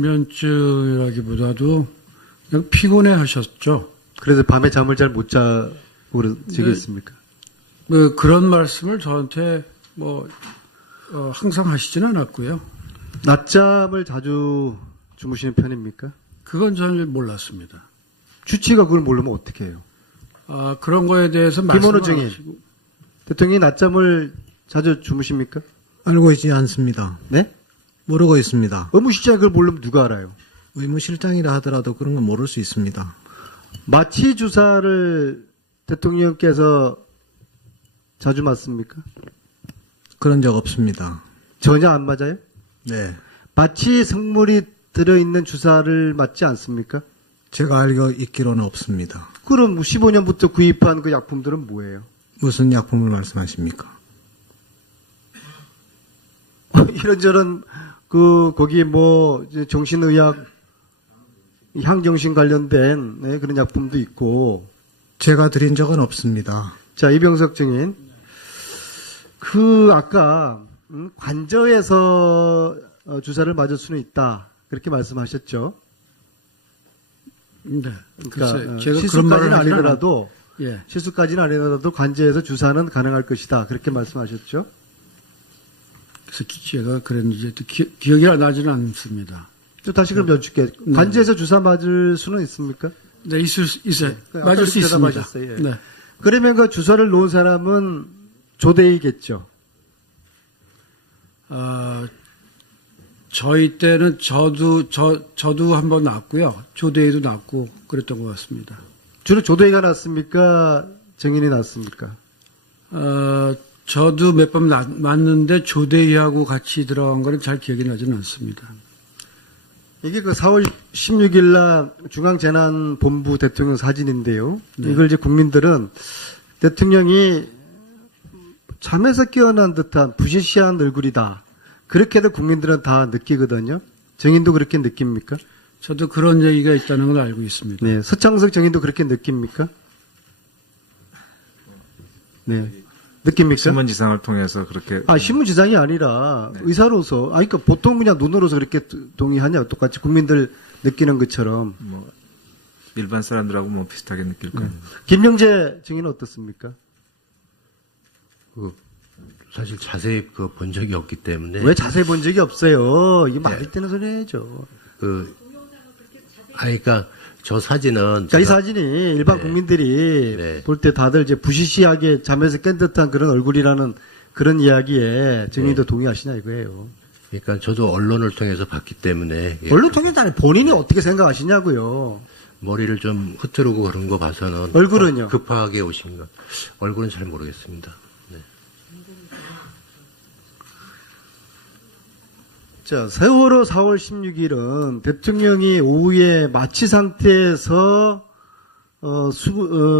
면증이라기보다도 그냥 피곤해 하셨죠. 그래서 밤에 잠을 잘 못 자고 그러시겠습니까? 그런 말씀을 저한테 항상 하시지는 않았고요. 낮잠을 자주 주무시는 편입니까? 그건 저는 몰랐습니다. 주치가 그걸 모르면 어떻게 해요? 그런 거에 대해서 김원호 말씀을 증인. 하시고. 대통령이 낮잠을 자주 주무십니까? 알고 있지 않습니다. 네? 모르고 있습니다. 의무실장이 그걸 모르면 누가 알아요? 의무실장이라 하더라도 그런 건 모를 수 있습니다. 마취 주사를 대통령께서 자주 맞습니까? 그런 적 없습니다. 전혀 안 맞아요? 네. 마취 성물이 들어있는 주사를 맞지 않습니까? 제가 알고 있기로는 없습니다. 그럼 15년부터 구입한 그 약품들은 뭐예요? 무슨 약품을 말씀하십니까? 이런저런 거기 이제 정신의학, 향정신 관련된 그런 약품도 있고. 제가 드린 적은 없습니다. 자, 이병석 증인. 아까 관저에서 주사를 맞을 수는 있다. 그렇게 말씀하셨죠? 네. 그러니까 제가 그런 실수까지는 말을 하지는 아니더라도 예. 실수까지는 아니더라도 관저에서 주사는 가능할 것이다. 그렇게 말씀하셨죠? 그래서 제가 그랬는지 기억이 나지는 않습니다. 또 다시 그럼 여쭙게. 관저에서 주사 맞을 수는 있습니까? 네, 있어요. 네, 맞을 수 있습니다. 맞았어요. 예. 네. 그러면 그 주사를 놓은 사람은 조대이겠죠? 저희 때는 저도 한번 났고요. 조대희도 났고 그랬던 것 같습니다. 주로 조대이가 났습니까? 정인이 났습니까? 저도 몇 번 맞는데 조대희하고 같이 들어간 거는 잘 기억이 나지는 않습니다. 이게 4월 16일 날 중앙재난본부 대통령 사진인데요. 네. 이걸 이제 국민들은 대통령이 잠에서 깨어난 듯한 부시시한 얼굴이다. 그렇게도 국민들은 다 느끼거든요. 정인도 그렇게 느낍니까? 저도 그런 얘기가 있다는 걸 알고 있습니다. 네. 서창석 정인도 그렇게 느낍니까? 네. 느낍니까? 신문지상을 통해서 그렇게. 신문지상이 아니라 의사로서, 그러니까 보통 그냥 눈으로서 그렇게 동의하냐, 똑같이 국민들 느끼는 것처럼. 일반 사람들하고 비슷하게 느낄 거예요. 김영재 증인은 어떻습니까? 사실 자세히 본 적이 없기 때문에. 왜 자세히 본 적이 없어요? 이게 말이 되는 소리 해야죠. 그러니까 저 사진은. 자, 이 사진이 일반 네. 국민들이 네. 볼 때 다들 이제 부시시하게 잠에서 깬 듯한 그런 얼굴이라는 그런 이야기에 증인도 동의하시냐 이거예요. 그러니까 저도 언론을 통해서 봤기 때문에. 언론 통해서 아니 본인이 어떻게 생각하시냐고요. 머리를 좀 흐트르고 그런 거 봐서는. 얼굴은요? 급하게 오신 것. 얼굴은 잘 모르겠습니다. 네. 자, 세월호 4월 16일은 대통령이 오후에 마취 상태에서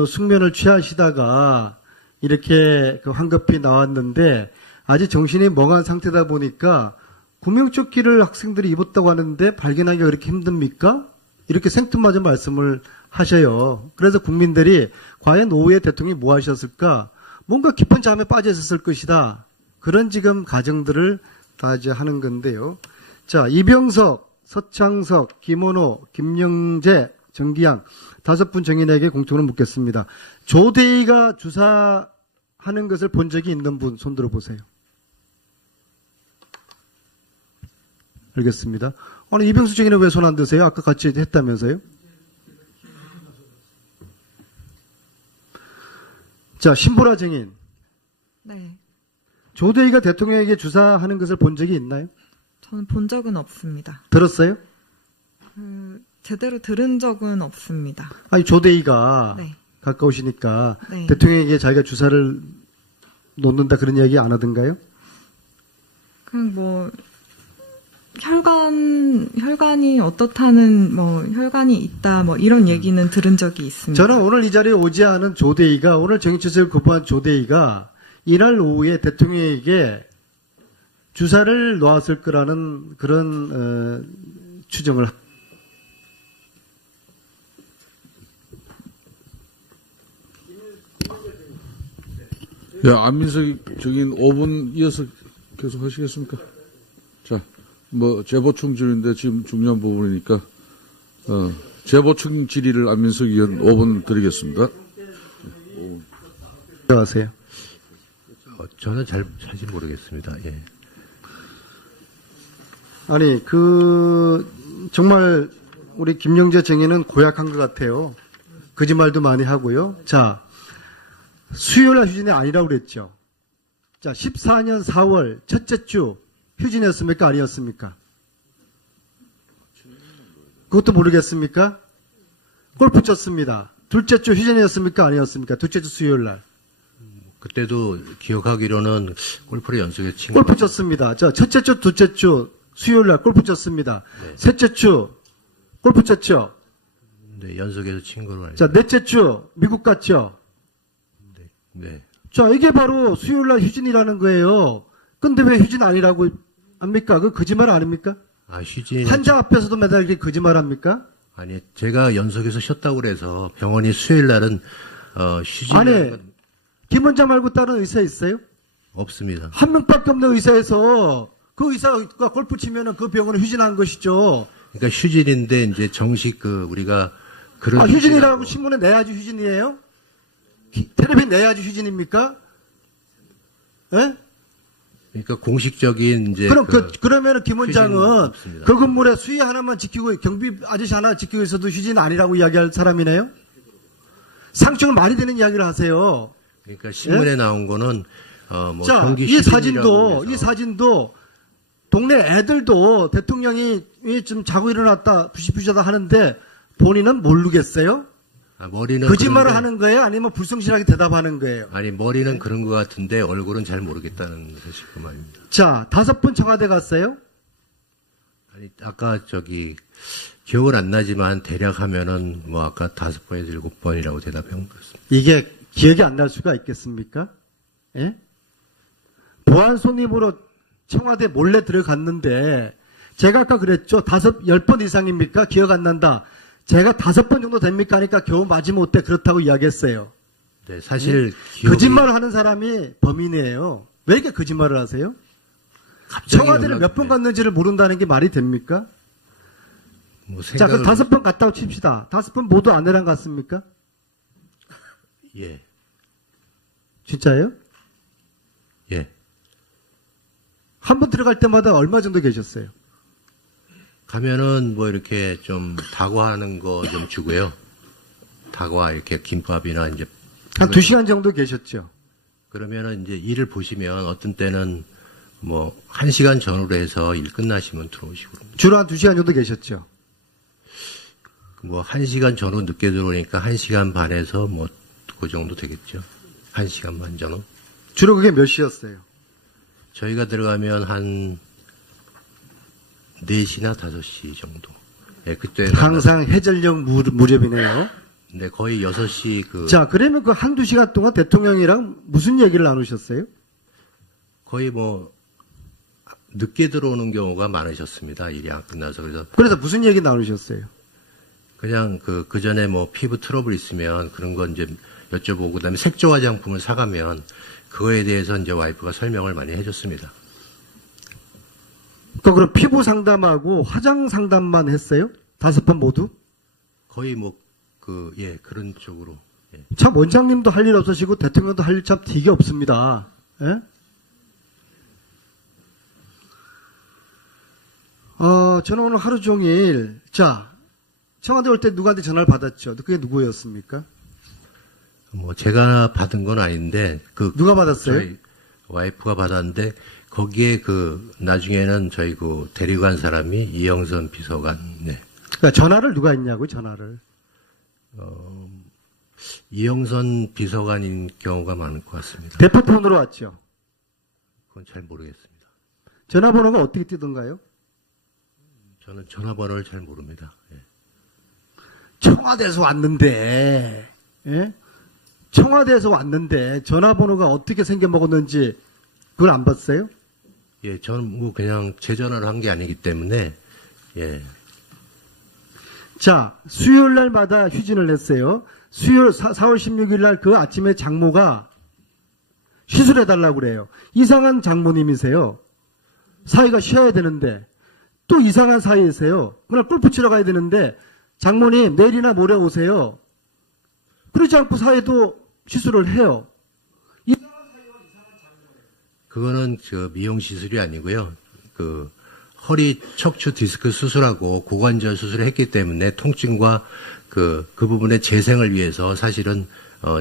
숙면을 취하시다가 이렇게 황급히 나왔는데 아직 정신이 멍한 상태다 보니까 구명조끼를 학생들이 입었다고 하는데 발견하기가 그렇게 힘듭니까? 이렇게 생뚱맞은 말씀을 하셔요. 그래서 국민들이 과연 오후에 대통령이 뭐 하셨을까? 뭔가 깊은 잠에 빠져 있었을 것이다. 그런 지금 가정들을 다 이제 하는 건데요. 자, 이병석, 서창석, 김원호, 김영재, 정기양 5분 정인에게 공통으로 묻겠습니다. 조대희가 주사하는 것을 본 적이 있는 분 손 들어보세요. 알겠습니다. 오늘 이병수 증인은 왜 손 안 드세요? 아까 같이 했다면서요? 자, 신보라 증인. 네. 조대희가 대통령에게 주사하는 것을 본 적이 있나요? 저는 본 적은 없습니다. 들었어요? 제대로 들은 적은 없습니다. 조대희가 네. 가까우시니까 네. 대통령에게 자기가 주사를 놓는다 그런 이야기 안 하던가요? 그냥 혈관이 어떻다는 혈관이 있다 이런 얘기는 들은 적이 있습니다. 저는 오늘 이 자리에 오지 않은 조대희가 오늘 정치체제를 거부한 조대희가 이날 오후에 대통령에게 주사를 놓았을 거라는 그런 추정을. 안민석 증인 5분 이어서 계속 하시겠습니까? 자, 뭐 재보충 질인데 지금 중요한 부분이니까 재보충 질의를 안민석 의원 5분 드리겠습니다. 들어가세요. 저는 잘 모르겠습니다. 예. 아니, 정말 우리 김영재 정의는 고약한 것 같아요. 거짓말도 많이 하고요. 자, 수요일 날 휴진이 아니라고 그랬죠. 자, 14년 4월 첫째 주 휴진이었습니까? 아니었습니까? 그것도 모르겠습니까? 골프 쳤습니다. 둘째 주 휴진이었습니까? 아니었습니까? 둘째 주 수요일 날. 그때도 기억하기로는 골프를 연속해서 친 골프 것 쳤습니다. 자, 첫째 주, 둘째 주 수요일 날 골프 쳤습니다. 네. 셋째 주 골프 쳤죠. 같은데 연속해서 친 걸로 알고. 자, 넷째 주 미국 갔죠. 네. 자, 이게 바로 수요일 날 휴진이라는 거예요. 근데 왜 휴진 아니라고 합니까? 그 거짓말 아닙니까? 아, 휴진. 환자 앞에서도 매달 이렇게 거짓말 합니까? 아니, 제가 연속해서 쉬었다고 그래서 병원이 수요일 날은 휴진. 아니, 김 원장 말고 다른 의사 있어요? 없습니다. 한 명밖에 없는 의사에서 그 의사가 골프 치면은 그 병원은 휴진한 것이죠. 그러니까 휴진인데 이제 정식 우리가 그런. 아, 휴진이라고 신문에 내야지 휴진이에요? 텔레비에 내야지 휴진입니까? 예? 그러니까 공식적인 이제. 그럼 그러면은 김 원장은 휴진은 없습니다. 그 건물에 수위 하나만 지키고 경비 아저씨 하나 지키고 있어도 휴진 아니라고 이야기할 사람이네요? 상식을 많이 되는 이야기를 하세요. 그러니까 신문에 나온 거는 뭐 자, 경기 이 휴진이라고 해서. 사진도 동네 애들도 대통령이 좀 자고 일어났다 부시부시하다 하는데 본인은 모르겠어요? 머리는 거짓말을 그런데- 하는 거예요? 아니면 불성실하게 대답하는 거예요? 아니 머리는 그런 것 같은데 얼굴은 잘 모르겠다는 것이 그 말입니다. 자, 5번 청와대 갔어요? 아니 아까 기억은 안 나지만 대략 하면은 뭐 아까 5번에서 7번이라고 대답한 것 같습니다. 이게 기억이 안 날 수가 있겠습니까? 예? 보안 손님으로 청와대 몰래 들어갔는데 제가 아까 그랬죠. 10번 이상입니까? 기억 안 난다. 제가 5번 정도 됩니까? 하니까 겨우 마지못해 그렇다고 이야기했어요. 네, 사실 거짓말을 하는 사람이 범인이에요. 왜 이렇게 거짓말을 하세요? 청와대를 몇 번 갔는지를 모른다는 게 말이 됩니까? 뭐 자, 그 5번 갔다고 칩시다. 5번 모두 아내랑 갔습니까? 예, 진짜예요? 예. 한 번 들어갈 때마다 얼마 정도 계셨어요? 가면은 뭐 이렇게 좀 다과하는 거 좀 주고요. 다과 이렇게 김밥이나 이제 한 2시간 정도 계셨죠? 그러면은 이제 일을 보시면 어떤 때는 뭐 1시간 전후로 해서 일 끝나시면 들어오시고 그럽니다. 주로 한 2시간 정도 계셨죠? 뭐 1시간 전후 늦게 들어오니까 1시간 반에서 뭐 그 정도 되겠죠. 1시간 반 전후. 주로 그게 몇 시였어요? 저희가 들어가면 한 4시나 5시 정도. 예, 그때는 항상 해전력 무렵이네요. 네, 거의 6시 자, 그러면 그 한두 시간 동안 대통령이랑 무슨 얘기를 나누셨어요? 거의 뭐 늦게 들어오는 경우가 많으셨습니다. 일이 안 끝나서. 그래서 무슨 얘기 나누셨어요? 그냥 그 전에 뭐 피부 트러블 있으면 그런 건 이제 여쭤보고 그다음에 색조 화장품을 사가면 그거에 대해서 이제 와이프가 설명을 많이 해줬습니다. 그럼 피부 상담하고 화장 상담만 했어요? 5번 모두? 거의 뭐 그런 쪽으로. 예. 참 원장님도 할 일 없으시고 대통령도 할 일 참 되게 없습니다. 예? 저는 오늘 하루 종일 청와대 올 때 누구한테 전화를 받았죠? 그게 누구였습니까? 뭐 제가 받은 건 아닌데 누가 받았어요? 저희 와이프가 받았는데 거기에 나중에는 저희 데리고 간 사람이 이영선 비서관. 네. 그러니까 전화를 누가 했냐고요, 전화를. 이영선 비서관인 경우가 많을 것 같습니다. 대포폰으로 왔죠. 그건 잘 모르겠습니다. 전화번호가 어떻게 뜨던가요? 저는 전화번호를 잘 모릅니다. 예. 청와대에서 왔는데, 예? 청와대에서 왔는데 전화번호가 어떻게 생겨먹었는지 그걸 안 봤어요? 예, 저는 뭐 그냥 제 전화를 한 게 아니기 때문에 예. 자, 수요일 날마다 휴진을 냈어요. 수요일 4월 16일 날 그 아침에 장모가 시술해달라고 그래요. 이상한 장모님이세요. 사위가 쉬어야 되는데 또 이상한 사이에서요. 그날 골프 치러 가야 되는데 장모님 내일이나 모레 오세요. 그러지 않고 사이도 시술을 해요. 그거는 미용 시술이 아니고요. 허리 척추 디스크 수술하고 고관절 수술을 했기 때문에 통증과 그 부분의 재생을 위해서 사실은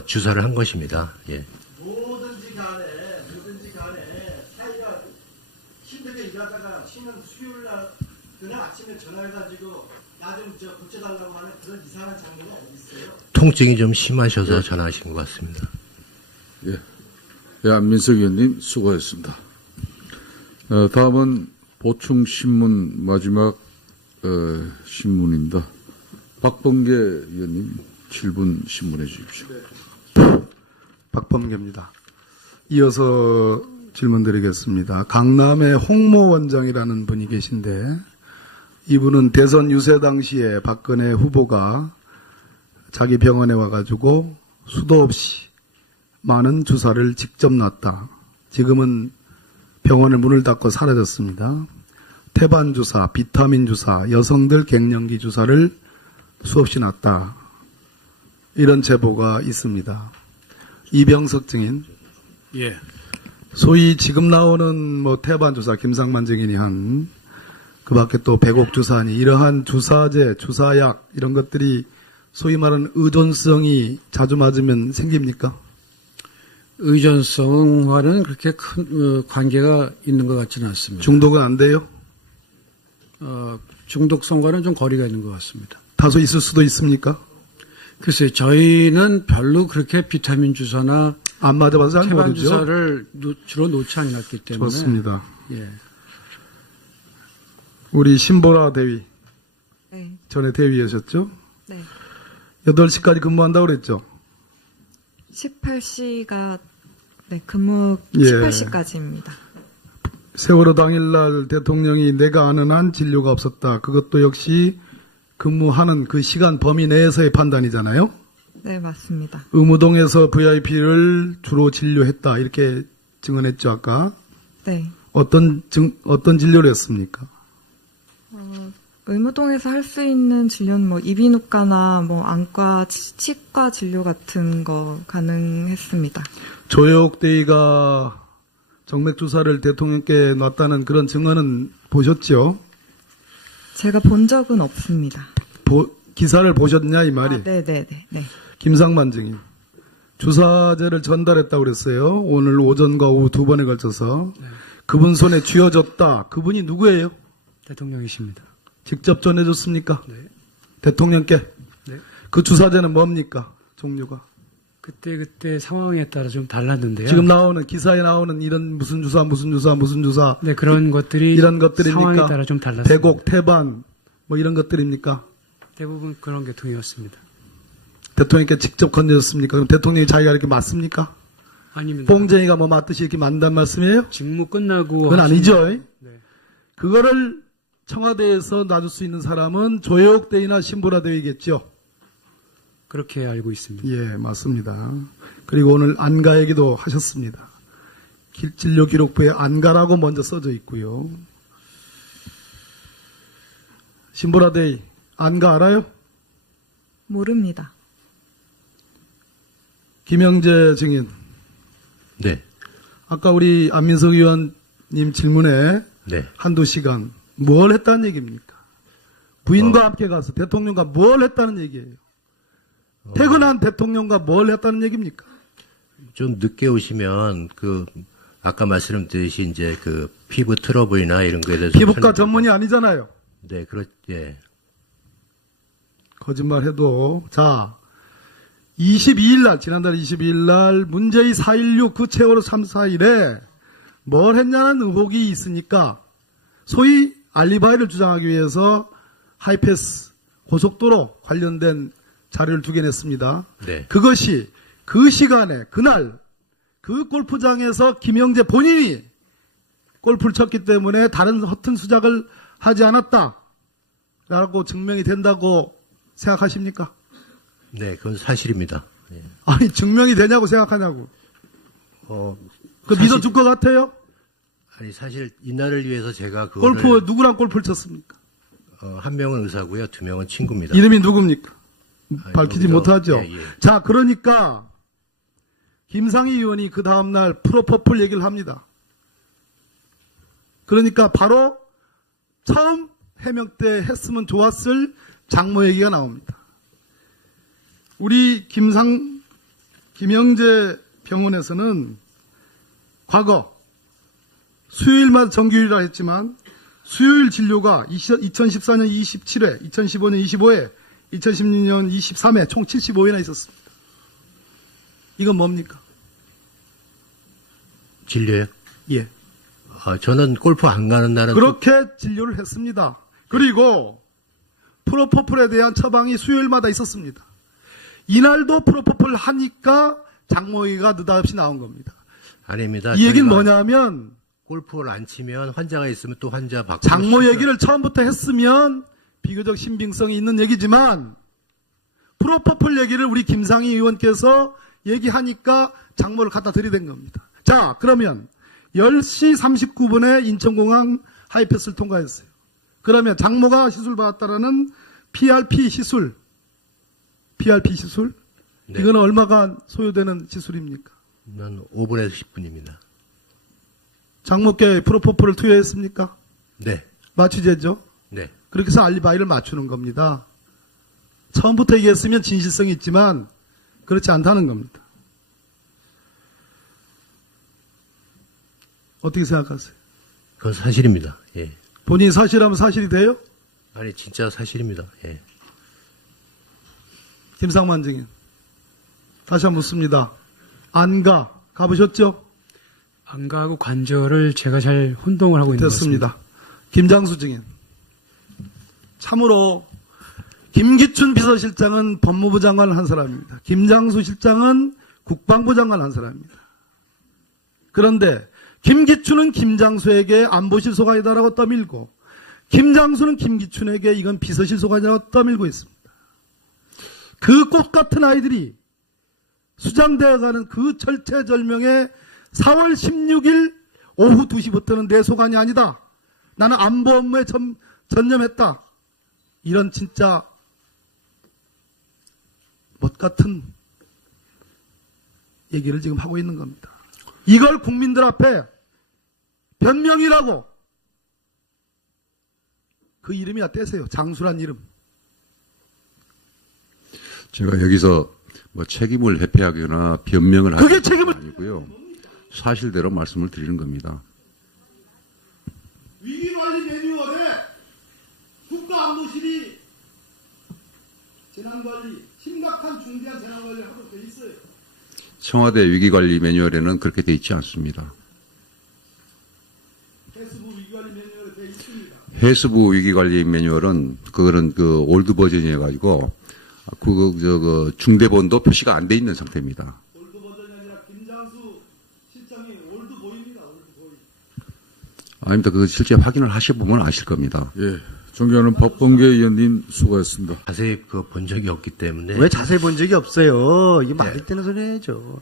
주사를 한 것입니다. 예. 뭐든지 간에 사이가 힘들게 일하다가 쉬는 수요일 날 그날 아침에 전화해가지고 나 좀 고쳐달라고 하는 그런 이상한 장면이 어디 있어요? 통증이 좀 심하셔서 전화하신 것 같습니다. 예. 예, 안민석 의원님 수고하셨습니다. 다음은 보충 신문 마지막 신문입니다. 박범계 의원님 7분 신문해 주십시오. 박범계입니다. 이어서 질문드리겠습니다. 강남의 홍모 원장이라는 분이 계신데 이분은 대선 유세 당시에 박근혜 후보가 자기 병원에 와가지고 수도 없이 많은 주사를 직접 놨다. 지금은 병원을 문을 닫고 사라졌습니다. 태반 주사, 비타민 주사, 여성들 갱년기 주사를 수없이 놨다. 이런 제보가 있습니다. 이병석 증인, 예. 소위 지금 나오는 태반 주사, 김상만 증인이 한 그 밖에 또 백옥 주사니 이러한 주사제, 주사약 이런 것들이 소위 말하는 의존성이 자주 맞으면 생깁니까? 의존성과는 그렇게 큰 관계가 있는 것 같지는 않습니다. 중독은 안 돼요? 중독성과는 좀 거리가 있는 것 같습니다. 다소 있을 수도 있습니까? 글쎄요, 저희는 별로 그렇게 비타민 주사나 안 맞아봐서 잘 태반 모르죠. 주사를 주로 놓지 않았기 때문에. 좋습니다. 예. 우리 신보라 대위, 네. 전에 대위하셨죠? 네. 8시까지 근무한다고 그랬죠? 18시가 근무 예. 18시까지입니다. 세월호 당일날 대통령이 내가 아는 한 진료가 없었다. 그것도 역시 근무하는 그 시간 범위 내에서의 판단이잖아요. 네, 맞습니다. 의무동에서 VIP를 주로 진료했다. 이렇게 증언했죠, 아까. 네. 어떤 진료를 했습니까? 의무동에서 할 수 있는 진료는 이비인후과나 안과, 치과 진료 같은 거 가능했습니다. 조혁 대위가 정맥주사를 대통령께 놨다는 그런 증언은 보셨죠? 제가 본 적은 없습니다. 기사를 보셨냐 이 말이. 네. 김상만 증인. 주사제를 전달했다고 그랬어요. 오늘 오전과 오후 2번에 걸쳐서. 그분 손에 쥐어졌다. 그분이 누구예요? 대통령이십니다. 직접 전해줬습니까? 네. 대통령께. 네. 그 주사제는 뭡니까? 종류가. 그때 상황에 따라 좀 달랐는데요. 지금 나오는 기사에 나오는 이런 무슨 주사 네, 그런 것들이 이런 것들입니까? 상황에 따라 좀 달랐습니다. 백옥, 태반 이런 것들입니까? 대부분 그런 계통이었습니다. 대통령께 직접 건졌습니까? 그럼 대통령이 자기가 이렇게 맞습니까? 아닙니다. 뽕쟁이가 맞듯이 이렇게 만단 말씀이에요? 직무 끝나고 그건 아니죠. 네. 그거를 청와대에서 놔줄 수 있는 사람은 조혁 대위나 신보라 대위겠죠. 그렇게 알고 있습니다. 예, 맞습니다. 그리고 오늘 안가 얘기도 하셨습니다. 진료 기록부에 안가라고 먼저 써져 있고요. 신보라 대위, 안가 알아요? 모릅니다. 김영재 증인. 네. 아까 우리 안민석 의원님 질문에 네. 한두 시간 뭘 했다는 얘기입니까? 부인과 함께 가서 대통령과 뭘 했다는 얘기예요. 퇴근한 대통령과 뭘 했다는 얘기입니까? 좀 늦게 오시면 아까 말씀드렸듯이 이제 피부 트러블이나 이런 거에 대해서 피부과 전문이 아니잖아요. 네, 예. 거짓말해도 자 22일 날 지난달 22일 날 문재인 4.16 그 세월호 3, 4일에 뭘 했냐는 의혹이 있으니까 소위 알리바이를 주장하기 위해서 하이패스 고속도로 관련된 자료를 2개 냈습니다. 네. 그것이 그 시간에 그날 그 골프장에서 김영재 본인이 골프를 쳤기 때문에 다른 허튼 수작을 하지 않았다라고 증명이 된다고 생각하십니까? 네, 그건 사실입니다. 예. 아니 증명이 되냐고 생각하냐고. 그 믿어줄 것 같아요? 아니 사실 이날을 위해서 제가 그거를 골프 누구랑 골프를 쳤습니까? 한 명은 의사고요, 2명은 친구입니다. 이름이 누굽니까? 아니, 밝히지 여기서- 못하죠. 예, 예. 자, 그러니까 김상희 의원이 그 다음날 프로포폴 얘기를 합니다. 그러니까 바로 처음 해명 때 했으면 좋았을 장모 얘기가 나옵니다. 우리 김영재 병원에서는 과거 수요일마다 정규일이라 했지만 수요일 진료가 2014년 27회, 2015년 25회, 2016년 23회 총 75회나 있었습니다. 이건 뭡니까? 진료요? 예. 저는 골프 안 가는 날은 그렇게 진료를 했습니다. 그리고 프로포폴에 대한 처방이 수요일마다 있었습니다. 이날도 프로포폴 하니까 장모의가 느닷없이 나온 겁니다. 아닙니다. 이 얘기는 저희가 뭐냐면 골프를 안 치면 환자가 있으면 또 환자 바꾸고 장모 얘기를 처음부터 했으면 비교적 신빙성이 있는 얘기지만 프로포폴 얘기를 우리 김상희 의원께서 얘기하니까 장모를 갖다 들이댄 겁니다. 자, 그러면 10시 39분에 인천공항 하이패스를 통과했어요. 그러면 장모가 시술 받았다라는 PRP 시술. 네. 이거는 얼마가 소요되는 시술입니까? 한 5분에서 10분입니다. 장모께 프로포폴을 투여했습니까? 네. 마취제죠. 네. 그렇게 해서 알리바이를 맞추는 겁니다. 처음부터 얘기했으면 진실성이 있지만 그렇지 않다는 겁니다. 어떻게 생각하세요? 그건 사실입니다. 예. 본인이 사실하면 사실이 돼요? 아니 진짜 사실입니다. 예. 김상만 증인. 다시 한번 묻습니다. 가보셨죠? 안 가고 관절을 제가 잘 혼동을 하고 있는 것 같습니다. 됐습니다. 김장수 증인. 참으로 김기춘 비서실장은 법무부 장관을 한 사람입니다. 김장수 실장은 국방부 장관을 한 사람입니다. 그런데 김기춘은 김장수에게 안보실 소관이다라고 떠밀고 김장수는 김기춘에게 이건 비서실 소관이라고 떠밀고 있습니다. 그 꽃 같은 아이들이 수장되어가는 그 절체절명의 4월 16일 오후 2시부터는 내 소관이 아니다. 나는 안보 업무에 전념했다. 이런 진짜 못 같은 얘기를 지금 하고 있는 겁니다. 이걸 국민들 앞에 변명이라고 그 이름이나 떼세요. 장수란 이름. 제가 여기서 뭐 책임을 회피하거나 변명을 그게 하는 책임을- 건 아니고요. 사실대로 말씀을 드리는 겁니다. 위기관리 매뉴얼에 국가안보실이 재난관리, 심각한 중대한 재난관리를 하도록 돼 있어요. 청와대 위기관리 매뉴얼에는 그렇게 돼 있지 않습니다. 해수부 위기관리 매뉴얼에 돼 있습니다. 해수부 위기관리 매뉴얼은 그거는 그 올드 버전이어가지고 그 중대본도 표시가 안 돼 있는 상태입니다. 올드 버전이 아니라 김장수 실장이 올드 보입니다. 올드 보이. 아닙니다. 그 실제 확인을 하셔보면 아실 겁니다. 예. 존경하는 법관계위원님 수고하셨습니다. 자세히 본 적이 없기 때문에 왜 자세히 본 적이 없어요? 이게 말이 되는 소리 해야죠.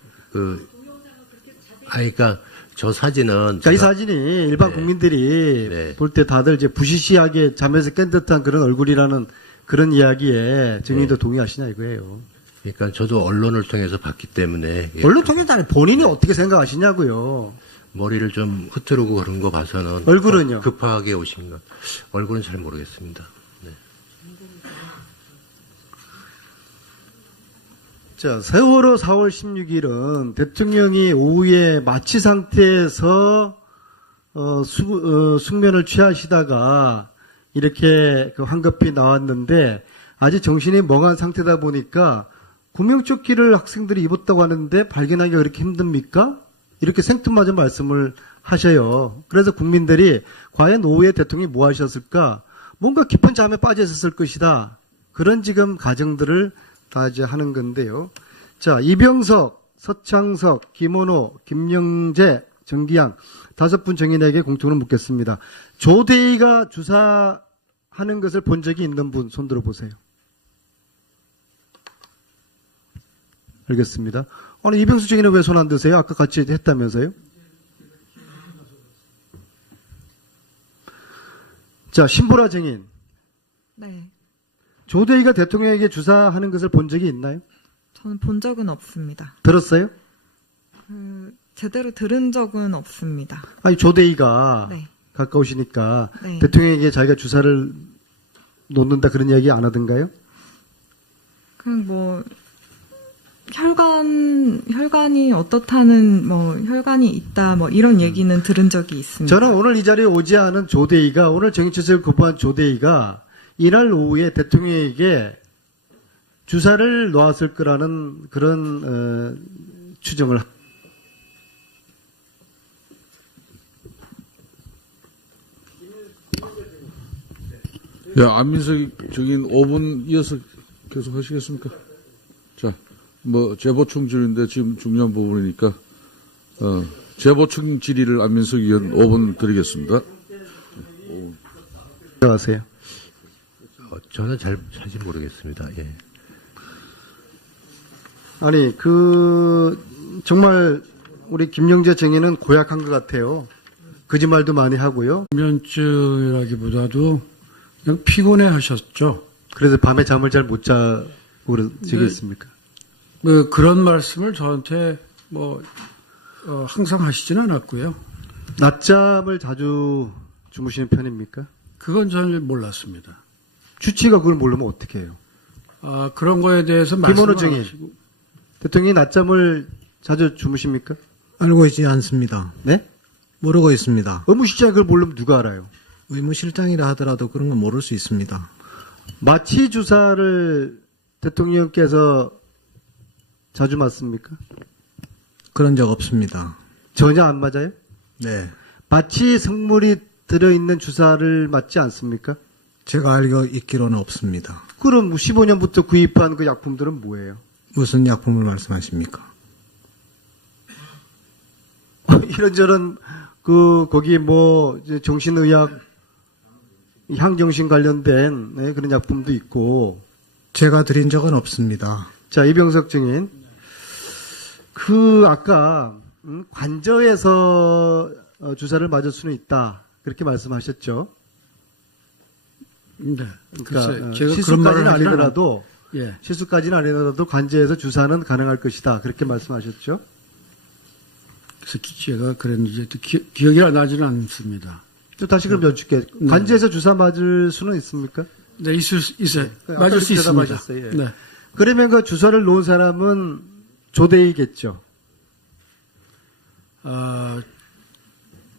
그러니까 저 사진은 자, 이 제가- 사진이 일반 네. 국민들이 네. 볼 때 다들 이제 부시시하게 잠에서 깬 듯한 그런 얼굴이라는 그런 이야기에 증인도 동의하시냐 이거예요. 그러니까 저도 언론을 통해서 봤기 때문에 예, 언론 통해서 아니 본인이 어떻게 생각하시냐고요. 머리를 좀 흐트르고 그런 거 봐서는 얼굴은요? 급하게 오신 것. 얼굴은 잘 모르겠습니다. 네. 자, 세월호 4월 16일은 대통령이 오후에 마취 상태에서 숙면을 취하시다가 이렇게 황급히 나왔는데 아직 정신이 멍한 상태다 보니까 구명조끼를 학생들이 입었다고 하는데 발견하기가 그렇게 힘듭니까? 이렇게 생뚱맞은 말씀을 하셔요. 그래서 국민들이 과연 오후에 대통령이 뭐 하셨을까? 뭔가 깊은 잠에 빠져 있었을 것이다. 그런 지금 가정들을 다 이제 하는 건데요. 자, 이병석, 서창석, 김원호, 김영재, 정기양 5분 정인에게 공통으로 묻겠습니다. 조대희가 주사하는 것을 본 적이 있는 분 손 들어보세요. 알겠습니다. 아니 이병수 정인은 왜 손 안 드세요? 아까 같이 했다면서요? 자, 신보라 증인. 네. 조대희가 대통령에게 주사하는 것을 본 적이 있나요? 저는 본 적은 없습니다. 들었어요? 제대로 들은 적은 없습니다. 아니, 조대희가 네. 가까우시니까 네. 대통령에게 자기가 주사를 놓는다 그런 이야기 안 하던가요? 그냥 뭐 혈관이 어떻다는 뭐 혈관이 있다 뭐 이런 얘기는 들은 적이 있습니다. 저는 오늘 이 자리에 오지 않은 조대희가, 오늘 정치체제를 거부한 조대희가 이날 오후에 대통령에게 주사를 놓았을 거라는 그런 추정을 안민석 증인 5분 이어서 계속 하시겠습니까? 자, 뭐 재보충 질의인데 지금 중요한 부분이니까 재보충 질의를 안민석 의원 5분 드리겠습니다. 들어가세요. 저는 사실 모르겠습니다. 예. 아니, 정말 우리 김영재 증인은 고약한 것 같아요. 거짓말도 많이 하고요. 면증이라기보다도 그냥 피곤해 하셨죠. 그래서 밤에 잠을 잘 못 자고 그러시겠습니까? 뭐 그런 말씀을 저한테 항상 하시진 않았고요. 낮잠을 자주 주무시는 편입니까? 그건 저는 몰랐습니다. 주치가 그걸 모르면 어떻게 해요? 그런 거에 대해서 김원호 말씀을 증인. 하시고. 대통령이 낮잠을 자주 주무십니까? 알고 있지 않습니다. 네? 모르고 있습니다. 의무실장이 그걸 모르면 누가 알아요? 의무실장이라 하더라도 그런 건 모를 수 있습니다. 마취 주사를 대통령께서 자주 맞습니까? 그런 적 없습니다. 전혀 안 맞아요? 네. 마취 성물이 들어있는 주사를 맞지 않습니까? 제가 알고 있기로는 없습니다. 그럼 15년부터 구입한 그 약품들은 뭐예요? 무슨 약품을 말씀하십니까? 이런저런 거기 이제 정신의학, 향정신 관련된 그런 약품도 있고. 제가 드린 적은 없습니다. 자, 이병석 증인. 아까 관저에서 주사를 맞을 수는 있다. 그렇게 말씀하셨죠? 네. 그러니까 제가 그런 말을 실수까지는 하지는 아니더라도 예. 실수까지는 아니더라도 관저에서 주사는 가능할 것이다. 그렇게 말씀하셨죠? 그래서 제가 그랬는지 기억이 나지는 않습니다. 또 다시 그럼 여쭙게. 관저에서 주사 맞을 수는 있습니까? 네, 있어요. 아까 맞을 수 그렇게 있습니다. 대답하셨어요. 예. 네. 그러면 그 주사를 놓은 사람은 조대희겠죠?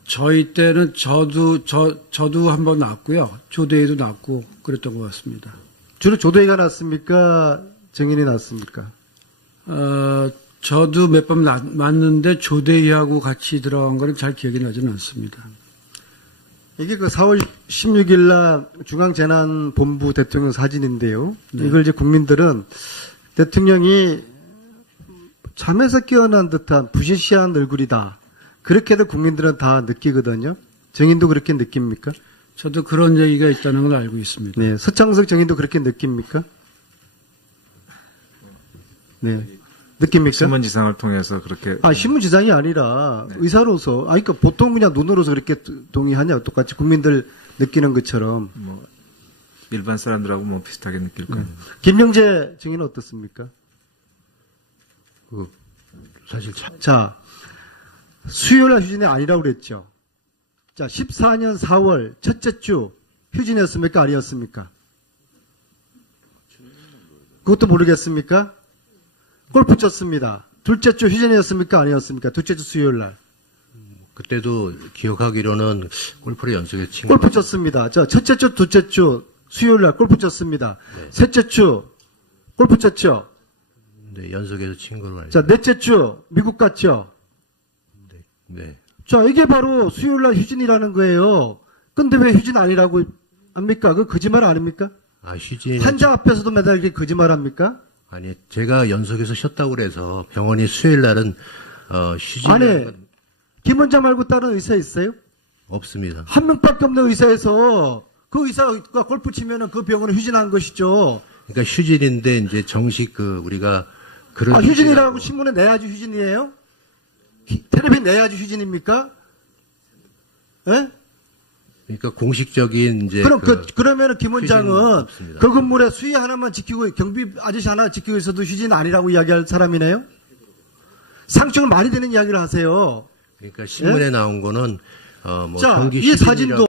저희 때는 저도 한번 났고요. 조대희도 났고 그랬던 것 같습니다. 주로 조대희가 났습니까? 증인이 났습니까? 저도 몇 번 맞는데 조대희하고 같이 들어간 거는 잘 기억이 나지는 않습니다. 이게 4월 16일 날 중앙재난본부 대통령 사진인데요. 네. 이걸 이제 국민들은 대통령이 잠에서 깨어난 듯한 부시시한 얼굴이다. 그렇게도 국민들은 다 느끼거든요. 증인도 그렇게 느낍니까? 저도 그런 얘기가 있다는 걸 알고 있습니다. 네. 서창석 증인도 그렇게 느낍니까? 네. 느낍니까? 신문지상을 통해서 그렇게 신문지상이 아니라 의사로서, 그러니까 보통 그냥 눈으로서 그렇게 동의하냐. 똑같이 국민들 느끼는 것처럼. 일반 사람들하고 비슷하게 느낄 거예요. 김영재 증인은 어떻습니까? 사실 자, 수요일날 휴진이 아니라고 그랬죠. 자, 14년 4월 첫째 주 휴진이었습니까? 아니었습니까? 그것도 모르겠습니까? 골프 쳤습니다. 둘째 주 휴진이었습니까? 아니었습니까? 둘째 주 수요일날. 그때도 기억하기로는 골프를 연속해서 친 골프 것 쳤습니다. 자, 첫째 주, 둘째 주 수요일날 골프 쳤습니다. 네. 셋째 주 골프 쳤죠? 같은데 연속해서 친 걸로 알고 자, 넷째 주 미국 갔죠? 네. 자, 이게 바로 수요일날 휴진이라는 거예요. 근데 왜 휴진 아니라고 합니까? 그 거짓말 아닙니까? 휴진 환자 앞에서도 매달 이렇게 거짓말 합니까? 아니 제가 연속해서 쉬었다고 그래서 병원이 수요일 날은 휴진 아니, 김 원장 말고 다른 의사 있어요? 없습니다. 한 명밖에 없는 의사에서 그 의사가 골프 치면은 그 병원은 휴진한 것이죠. 그러니까 휴진인데 이제 정식 우리가 그런 휴진이라고 신문에 내야지 휴진이에요? 텔레비 내야지 휴진입니까? 예? 그러니까 공식적인 이제 그러면은 김 휴지는 원장은 없습니다. 그 건물에 수위 하나만 지키고 경비 아저씨 하나 지키고 있어도 휴지는 아니라고 이야기할 사람이네요? 상식을 말이 되는 이야기를 하세요. 그러니까 신문에 나온 거는 뭐 자, 경기 이 11이라고 사진도